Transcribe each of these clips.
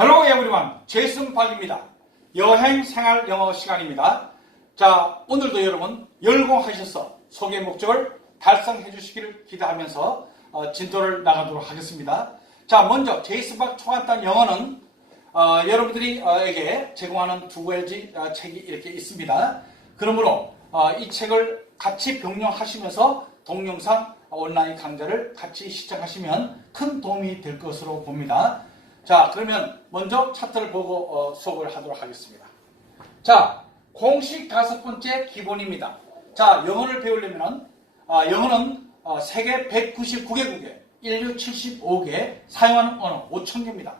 Hello everyone, 제이슨 박입니다. 여행 생활 영어 시간입니다. 자, 오늘도 여러분 열공하셔서 소개 목적을 달성해 주시기를 기대하면서 진도를 나가도록 하겠습니다. 자, 먼저 제이슨 박 초간단 영어는 여러분들에게 제공하는 두 가지 책이 이렇게 있습니다. 그러므로 이 책을 같이 병령하시면서 동영상 온라인 강좌를 같이 시청하시면 큰 도움이 될 것으로 봅니다. 자, 그러면 먼저 차트를 보고 수업을 하도록 하겠습니다. 자, 공식 5번째 기본입니다. 자, 영어를 배우려면 영어는 세계 199개국에 인류 75개 사용하는 언어 5,000개입니다.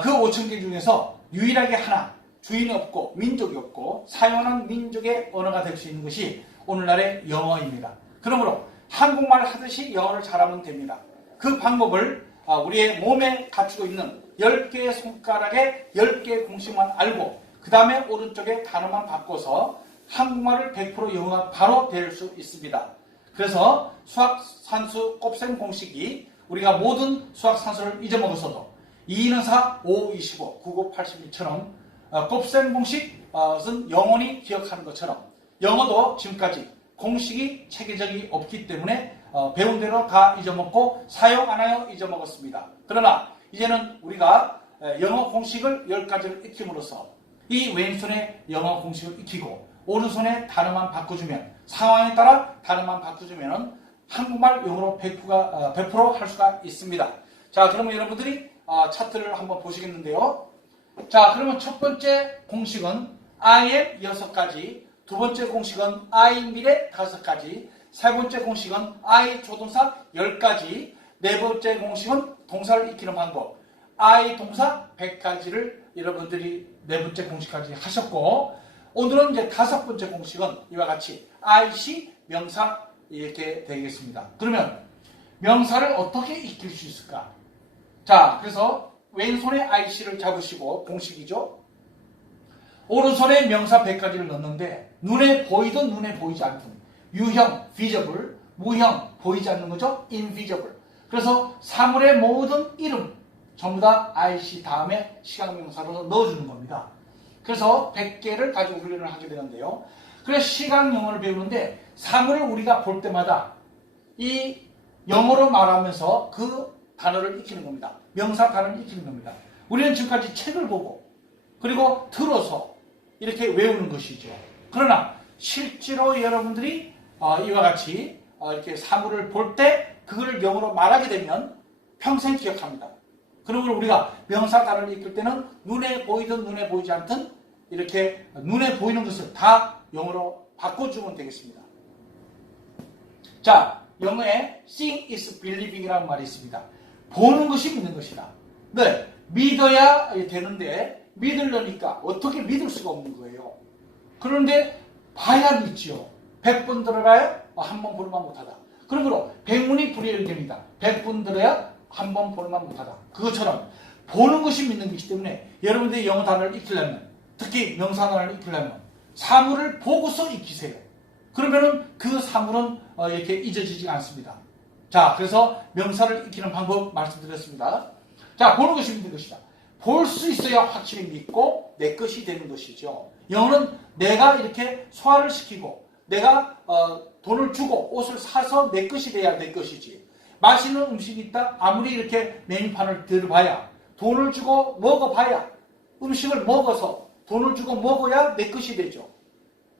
그 5,000개 중에서 유일하게 하나 주인 없고 민족이 없고 사용하는 민족의 언어가 될 수 있는 것이 오늘날의 영어입니다. 그러므로 한국말 하듯이 영어를 잘하면 됩니다. 그 방법을 우리의 몸에 갖추고 있는 10개의 손가락에 10개의 공식만 알고 그 다음에 오른쪽에 단어만 바꿔서 한국말을 100% 영어가 바로 될 수 있습니다. 그래서 수학, 산수, 곱셈 공식이 우리가 모든 수학, 산수를 잊어먹었어도 2는 4, 5, 25, 9, 9, 81처럼 곱셈 공식은 영원히 기억하는 것처럼 영어도 지금까지 공식이 체계적이 없기 때문에 배운 대로 다 잊어먹고 사용 안 하여 잊어먹었습니다. 그러나 이제는 우리가 영어 공식을 10가지를 익힘으로써 이 왼손에 영어 공식을 익히고 오른손에 단어만 바꿔주면 상황에 따라 단어만 바꿔주면 한국말 영어로 100% 할 수가 있습니다. 자, 그러면 여러분들이 차트를 한번 보시겠는데요. 자, 그러면 첫 번째 공식은 I am 6가지, 두 번째 공식은 I 미래 5가지, 세 번째 공식은 I 조동사 10가지, 네 번째 공식은 동사를 익히는 방법 I 동사 100가지를 여러분들이 네 번째 공식까지 하셨고, 오늘은 이제 다섯 번째 공식은 이와 같이 IC 명사 이렇게 되겠습니다. 그러면 명사를 어떻게 익힐 수 있을까? 자, 그래서 왼손에 IC를 잡으시고 공식이죠. 오른손에 명사 100가지를 넣는데 눈에 보이든 눈에 보이지 않든 유형, visible, 무형, 보이지 않는 거죠. invisible. 그래서 사물의 모든 이름 전부 다 IC 다음에 시각명사로 넣어주는 겁니다. 그래서 100개를 가지고 훈련을 하게 되는데요. 그래서 시각영어를 배우는데 사물을 우리가 볼 때마다 이 영어로 말하면서 그 단어를 익히는 겁니다. 명사 단어를 익히는 겁니다. 우리는 지금까지 책을 보고 그리고 들어서 이렇게 외우는 것이죠. 그러나 실제로 여러분들이 이와 같이 이렇게 사물을 볼 때 그걸 영어로 말하게 되면 평생 기억합니다. 그러므로 우리가 명사 단어를 익힐 때는 눈에 보이든 눈에 보이지 않든 이렇게 눈에 보이는 것을 다 영어로 바꿔주면 되겠습니다. 자, 영어에 seeing is believing이라는 말이 있습니다. 보는 것이 믿는 것이다. 네, 믿어야 되는데 믿으려니까 어떻게 믿을 수가 없는 거예요. 그런데 봐야 믿지요. 100번 들어봐야 한 번 볼만 못하다. 그러므로 백문이 불여일견이다. 100번 들어야 한 번 볼만 못하다. 그것처럼 보는 것이 믿는 것이기 때문에 여러분들이 영어 단어를 익히려면, 특히 명사 단어를 익히려면 사물을 보고서 익히세요. 그러면은 그 사물은 이렇게 잊어지지 않습니다. 자, 그래서 명사를 익히는 방법 말씀드렸습니다. 자, 보는 것이 믿는 것이다. 볼 수 있어야 확실히 믿고 내 것이 되는 것이죠. 영어는 내가 이렇게 소화를 시키고 내가 돈을 주고 옷을 사서 내 것이 돼야 내 것이지. 맛있는 음식이 있다. 아무리 이렇게 메뉴판을 들어봐야 돈을 주고 먹어봐야 음식을 먹어서 돈을 주고 먹어야 내 것이 되죠.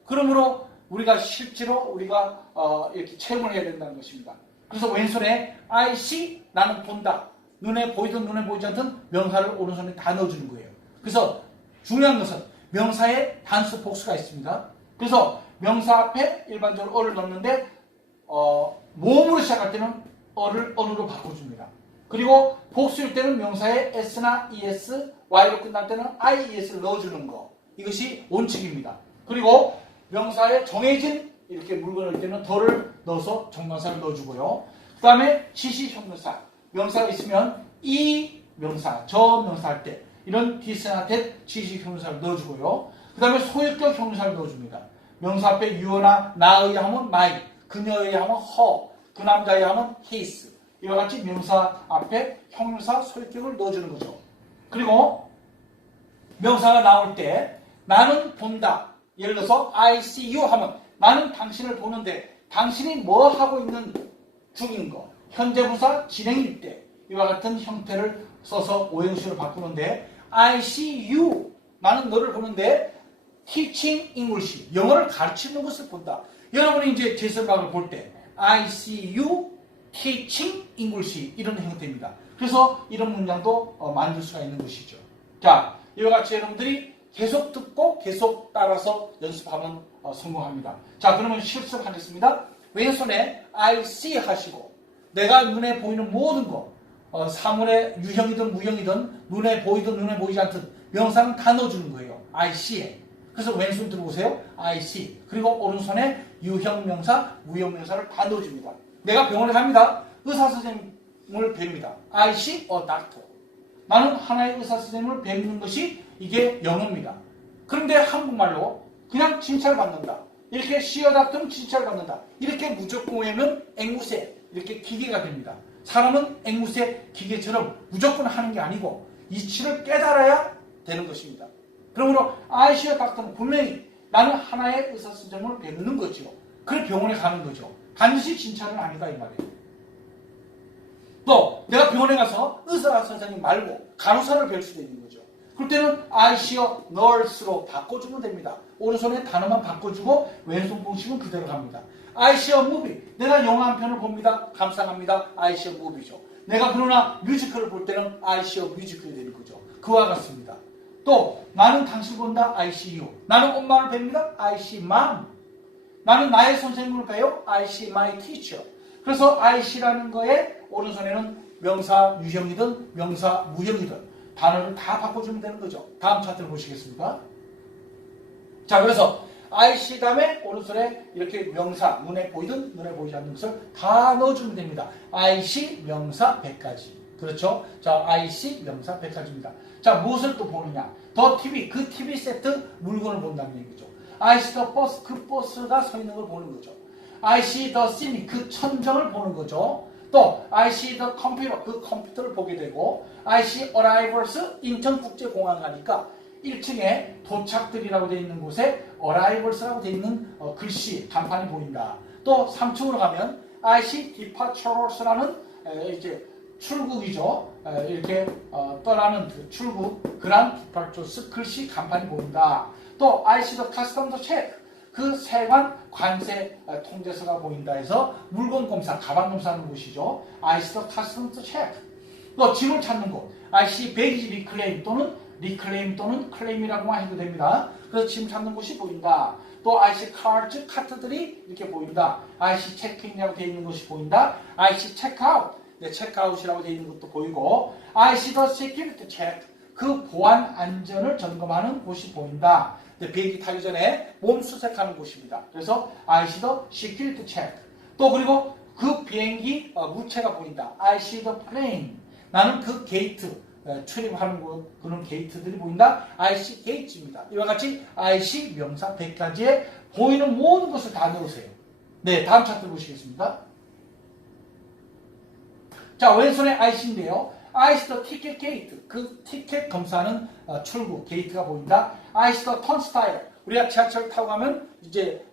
그러므로 우리가 실제로 우리가 이렇게 체험을 해야 된다는 것입니다. 그래서 왼손에 I see 나는 본다. 눈에 보이든 눈에 보이지 않든 명사를 오른손에 다 넣어주는 거예요. 그래서 중요한 것은 명사에 단수 복수가 있습니다. 그래서 명사 앞에 일반적으로 어를 넣는데 모음으로 시작할 때는 어를 언어로 바꿔줍니다. 그리고 복수일 때는 명사에 s나 es, y로 끝날 때는 ies를 넣어주는 거. 이것이 원칙입니다. 그리고 명사에 정해진 이렇게 물건을 때는 더를 넣어서 정명사를 넣어주고요. 그 다음에 지시형용사. 명사가 있으면 이 명사, 저 명사 할 때 이런 this나 that 지시형용사를 넣어주고요. 그 다음에 소유격 형용사를 넣어줍니다. 명사 앞에 you나 나의 하면 my, 그녀의 하면 her, 그 남자의 하면 his. 이와 같이 명사 앞에 형용사 소유격을 넣어주는 거죠. 그리고 명사가 나올 때 나는 본다. 예를 들어서 I see you 하면 나는 당신을 보는데 당신이 뭐 하고 있는 중인 거. 현재 부사 진행일 때 이와 같은 형태를 써서 오형식으로 바꾸는데 I see you 나는 너를 보는데 teaching English 영어를 가르치는 것을 본다. 여러분이 이제 제설박을 볼 때 I see you teaching English 이런 형태입니다. 그래서 이런 문장도 만들 수가 있는 것이죠. 자, 이와 같이 여러분들이 계속 듣고 계속 따라서 연습하면 성공합니다. 자, 그러면 실습하겠습니다. 왼손에 I see 하시고 내가 눈에 보이는 모든 거 사물의 유형이든 무형이든 눈에 보이든 눈에 보이지 않든 명사는 다 넣어주는 거예요. I see에. 그래서 왼손 들어보세요. I see. 그리고 오른손에 유형 명사, 무형 명사를 다 넣어줍니다. 내가 병원에 갑니다. 의사 선생님을 뵙니다. I see a doctor. 나는 하나의 의사 선생님을 뵙는 것이 이게 영어입니다. 그런데 한국말로 그냥 칭찬받는다. 이렇게 see a doctor는 칭찬받는다. 이렇게 무조건 외우면 앵무새 이렇게 기계가 됩니다. 사람은 앵무새 기계처럼 무조건 하는 게 아니고 이치를 깨달아야 되는 것입니다. 그러므로 I see a doctor는 분명히 나는 하나의 의사 선생님을 뵙는 거죠. 그래 병원에 가는 거죠. 반드시 칭찬은 아니다 이 말이에요. 또 내가 병원에 가서 의사 선생님 말고 간호사를 뵐 수도 있는 거죠. 그럴 때는 I see a nurse로 바꿔주면 됩니다. 오른손에 단어만 바꿔주고 왼손 공식은 그대로 갑니다. I see a movie. 내가 영화 한 편을 봅니다. 감상합니다. I see a movie죠. 내가 그러나 뮤지컬을 볼 때는 I see a musical이 되는 거죠. 그와 같습니다. 또 나는 당신 본다. I see you. 나는 엄마를 뵙니다. I see mom. 나는 나의 선생님을 봬요. I see my teacher. 그래서 I see라는 거에 오른손에는 명사 유형이든 명사 무형이든 단어를 다 바꿔주면 되는 거죠. 다음 차트를 보시겠습니까? 자, 그래서 I see 다음에 오른손에 이렇게 명사 눈에 보이든 눈에 보이지 않는 것을 다 넣어주면 됩니다. I see 명사 100가지. 그렇죠? 자, I see 명사 100가지입니다. 자, 무엇을 또 보느냐? 더 TV, 그 TV 세트 물건을 본다는 얘기죠. I see the bus, 그 버스가 서 있는 걸 보는 거죠. I see the ceiling, 그 천정을 보는 거죠. 또 I see the computer, 그 컴퓨터를 보게 되고 I see arrivals, 인천국제공항 가니까 1층에 도착들이라고 되어 있는 곳에 arrivals라고 되어 있는 글씨, 간판이 보인다. 또 3층으로 가면 I see departures라는 이제 출국이죠. 이렇게 떠나는 그 출국, 그런 departures 글씨, 간판이 보인다. 또 I see the customs check, 그 세관 관세 통제서가 보인다 해서 물건 검사, 가방 검사하는 곳이죠. I see the customs check. 또 짐을 찾는 곳, I see baggage reclaim 또는 reclaim 또는 claim이라고만 해도 됩니다. 그래서 짐 찾는 곳이 보인다. 또 I see cards, 카트들이 이렇게 보인다. I see check-in이라고 되어 있는 것이 보인다. I see check-out, check-out이라고 되어 있는 것도 보이고 I see the security check, 그 보안 안전을 점검하는 곳이 보인다. 비행기 타기 전에 몸 수색하는 곳입니다. 그래서 I see the security check. 또 그리고 그 비행기 물체가 보인다. I see the plane. 나는 그 게이트, 출입하는 곳, 그런 게이트들이 보인다. I see gates입니다. 이와 같이 I see 명사 100가지에 보이는 모든 것을 다 넣으세요. 네, 다음 차트 보시겠습니다. 자, 왼손에 I see인데요. I see the ticket gate. 그 티켓 검사하는 출구, 게이트가 보인다. I see the turnstile. 우리가 지하철 타고 가면 이제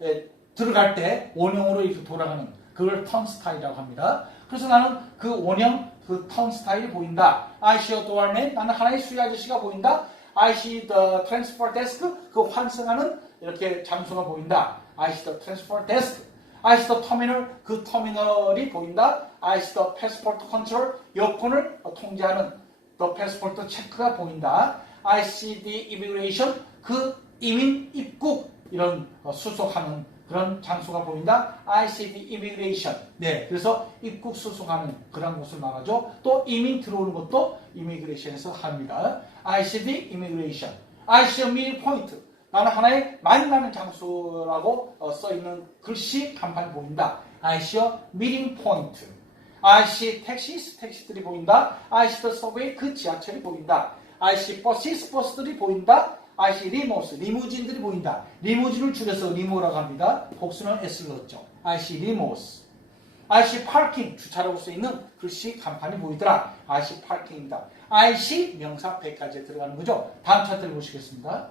들어갈 때 원형으로 이렇게 돌아가는 그걸 turnstile이라고 합니다. 그래서 나는 그 원형, 그 turnstile이 보인다. I see a doorman. 나는 하나의 수리 아저씨가 보인다. I see the transfer desk. 그 환승하는 이렇게 장소가 보인다. I see the transfer desk. I see the terminal, 그 터미널이 보인다. I see the passport control, 여권을 통제하는 the passport 체크가 보인다. I see the immigration, 그 이민 입국 이런 수속하는 그런 장소가 보인다. I see the immigration. 네, 그래서 입국 수속하는 그런 곳을 말하죠. 또 이민 들어오는 것도 immigration에서 합니다. I see the immigration. I see a meeting point. 나는 하나의 만나는 장소라고 써있는 글씨, 간판이 보인다. I see a meeting point. I see taxis, 택시들이 보인다. I see the subway, 그 지하철이 보인다. I see buses, 버스들이 보인다. I see limos, 리무진들이 보인다. 리무진을 줄여서 리모라고 합니다. 복수는 S를 넣었죠. I see limos. I see parking, 주차라고 써있는 글씨, 간판이 보이더라. I see parking입니다. IC 명사 100가지에 들어가는 거죠. 다음 차트를 보시겠습니다.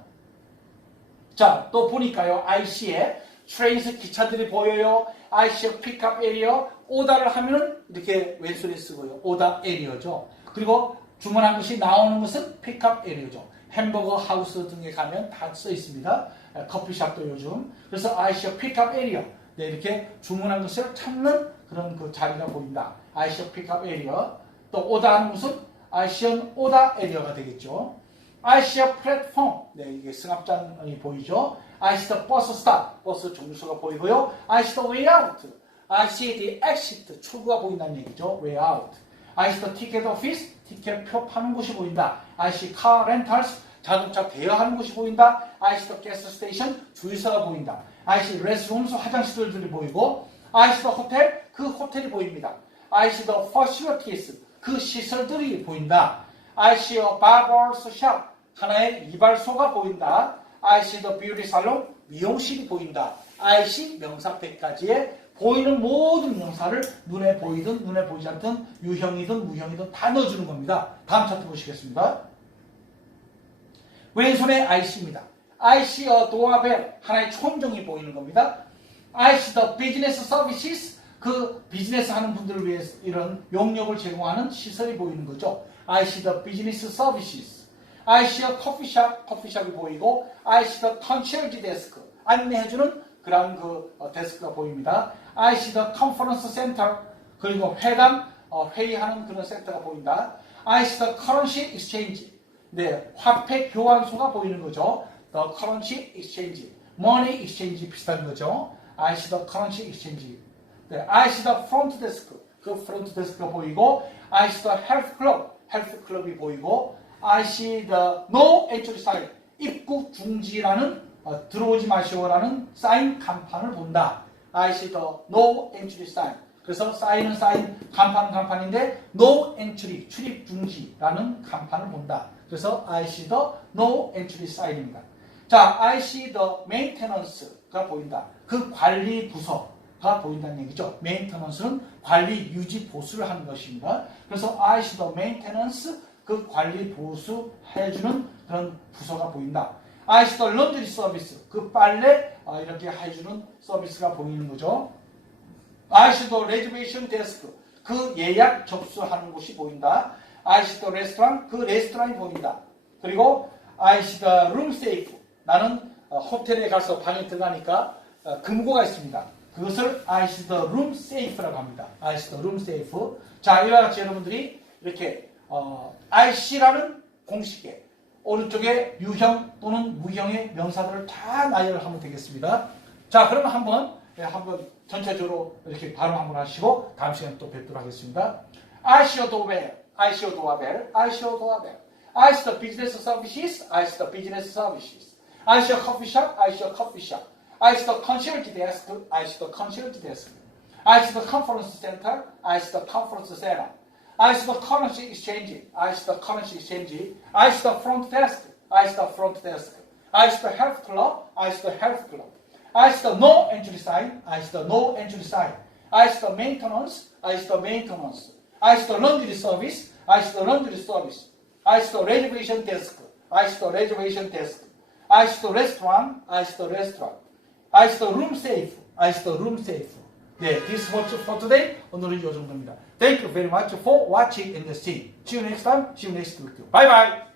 자, 또 보니까요. IC에 트레인스 기차들이 보여요. IC의 픽업 에리어 오다를 하면은 이렇게 왼손에 쓰고요. 오다 에리어죠. 그리고 주문한 것이 나오는 것은 픽업 에리어죠. 햄버거 하우스 등에 가면 다 써 있습니다. 커피숍도 요즘. 그래서 IC의 픽업 에리어. 네, 이렇게 주문한 것을 찾는 그런 그 자리가 보인다. IC의 픽업 에리어. 또 오다 하는 것은 IC의 오다 에리어가 되겠죠. IC의 플랫폼. 네, 이게 승합장이 보이죠. IC의 버스 스탑. 버스 종수가 보이고요. IC의 way out. IC의 exit. 출구가 보인다는 얘기죠. way out. IC의 티켓 오피스. 티켓표 파는 곳이 보인다. IC car rentals. 자동차 대여하는 곳이 보인다. IC 가스 스테이션. 주유소가 보인다. IC 레스트룸스. 화장실들이 보이고. IC 호텔. 그 호텔이 보입니다. IC facilities. 그 시설들이 보인다. IC barber's shop. 하나의 이발소가 보인다. IC beauty salon. 미용실이 보인다. IC 명사 100가지에 보이는 모든 명사를 눈에 보이든 눈에 보이지 않든 유형이든 무형이든 다 넣어주는 겁니다. 다음 차트 보시겠습니다. 왼손에 IC입니다. IC 도어벨 하나의 촌정이 보이는 겁니다. IC 비즈니스 서비스 그 비즈니스 하는 분들을 위해서 이런 용역을 제공하는 시설이 보이는 거죠. IC 비즈니스 서비스. IC 커피숍이 보이고 IC 컨시얼지 데스크 안내해주는 그런 그 데스크가 보입니다. IC 컨퍼런스 센터 그리고 회의하는 그런 센터가 보인다. IC 커런시 익스체인지 네, 화폐 교환소가 보이는 거죠. 커런시 익스체인지, 머니 익스체인지 비슷한 거죠. IC 커런시 익스체인지. 네, IC 프론트 데스크 그 프론트 데스크가 보이고 IC 헬스 클럽이 보이고 IC no entry sign 입국 중지라는 들어오지 마시오라는 사인 간판을 본다. IC no entry sign. 그래서 사인은 사인, 간판은 간판인데 no entry 출입 중지라는 간판을 본다. 그래서 IC no entry sign입니다. 자, IC maintenance가 보인다. 그 관리 부서가 보인다는 얘기죠. maintenance는 관리 유지 보수를 하는 것입니다. 그래서 IC maintenance 그 관리 보수 해주는 그런 부서가 보인다. IC laundry 서비스 그 빨래 이렇게 해주는 서비스가 보이는 거죠. IC reservation desk 그 예약 접수하는 곳이 보인다. IC 레스토랑 그 레스토랑이 보인다. 그리고 IC room safe 나는 호텔에 가서 방에 들어가니까 금고가 있습니다. 그것을 IC room safe라고 합니다. IC room safe. 자, 이와 같이 여러분들이 이렇게 IC라는 공식에 오른쪽에 유형 또는 무형의 명사들을 다 나열을 하면 되겠습니다. 자, 그러면 한번 전체적으로 이렇게 발음 한번 하시고 다음 시간에 또 뵙도록 하겠습니다. IC 도어벨, IC 도어벨, IC 도어벨, IC 비즈니스 서비스, IC 비즈니스 서비스, IC 커피숍, IC 커피숍, IC 컨시얼지 데스크, IC 컨시얼지 데스크, IC 컨퍼런스 센터, IC 컨퍼런스 센터. IC currency exchange, IC currency exchange, IC front desk, IC front desk, IC health club, IC health club, IC no entry sign, IC no entry sign, IC maintenance, IC maintenance, IC laundry service, IC laundry service, IC reservation desk, IC reservation desk, IC restaurant, IC restaurant, IC room safe, IC room safe. 네, this is what for today. 오늘은 이 정도입니다. Thank you very much for watching and see. See you next time. See you next week. Bye bye.